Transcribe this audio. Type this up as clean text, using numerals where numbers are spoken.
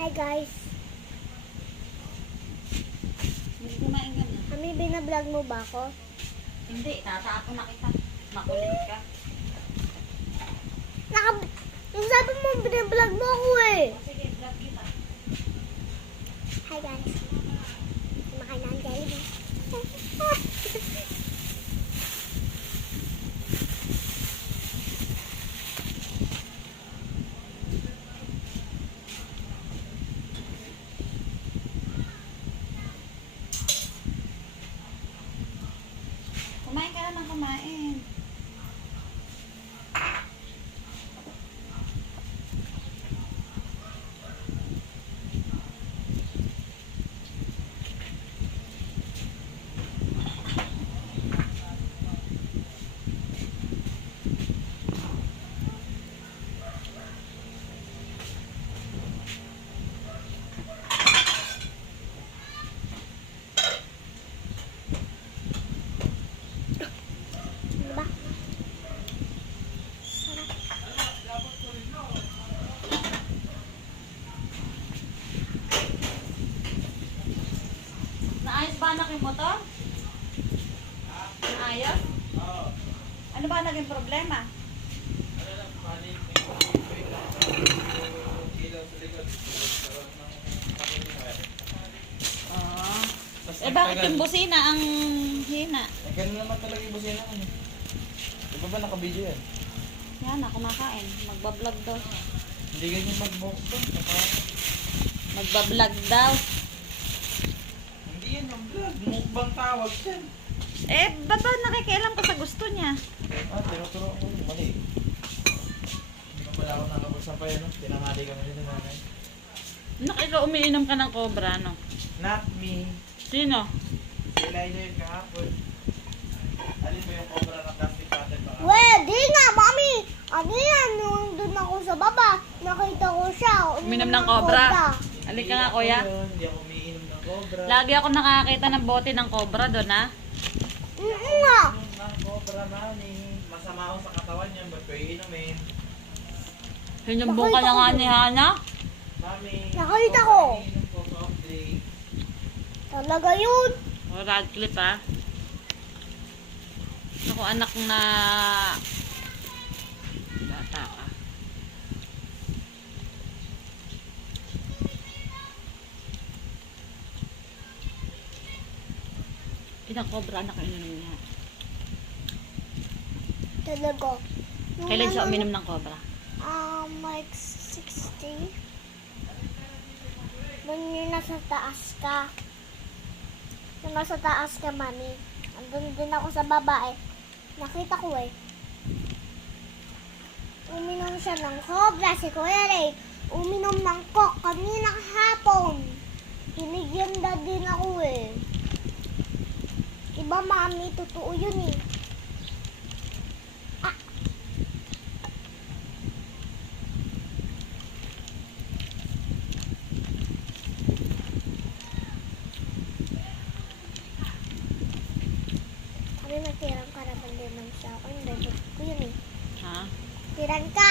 Hi guys. Hindi kumain ka na. Kami, binablog mo ba ako? Hindi, tataapo na kita. Makulit ka. Yung sabi mo, binablog mo ako eh. Sige, vlog kita. Hi guys. Kumakain na ang Jollibee. Kumain ka na ng kumain. Diba? Naayos ba anak yung motor? Naayos? Oo. Ano ba naging problema? Ano lang, panik, may wait lang. Yung ilaw sa likod. Nagkaroon ng pakikinig. Oo. Tas Eh bakit nagtagal. yung busina ang hina? Eh, ganun naman talaga yung busina ko. Di ba naka-video yan? Yan na, kumakain. Magbablog daw. Hindi ganyan mag-mukbang. Magbablog daw. Hindi yan yung vlog. Mukbang tawag yan. Eh, ba't ba nakikialam ka sa gusto niya? Ah, tinuturo ko. Mali. Hindi ko pala ako nakabuksan pa yan. No? Tinangali kami nila nanay. Nakika umiinom ka ng cobra, no? Not me. Sino? Si Elijah yung kahapon. Alin ba yung cobra na plastic bottle ba? Di nga, mami. Ano yan? Nung doon ako sa baba, nakita ko siya. Uminom ng cobra. Halika nga, kuya. Hindi ako umiinom ng cobra. Lagi ako nakakita ng bote ng cobra doon, ha? Nga. Umiinom ng cobra, mami. Masama ako sa katawan yan. Ba't ko iinumin? Hinumbong ka na nga ni Hana. Mami. Nakita ko. Umiinom ko soft drink. Talaga yun. O, Radcliffe, ha? Ako, anak na... Bata ka. Ilang cobra anak ang ininom niya? Talaga. Kailan siya uminom ng cobra? Like 60. Nung yun nasa taas ka. Nung nasa taas ka, mami. Andun din ako sa baba eh. Nakita ko eh. Uminom siya ng cobra si Kuya Ray. Uminom ng coke kanina hapon. Binigyan na din ako eh. Diba mami, totoo yun eh. Kami magtirang ka naman din ng sa akin. Dapat ko yun eh. Ha? Tiran ka!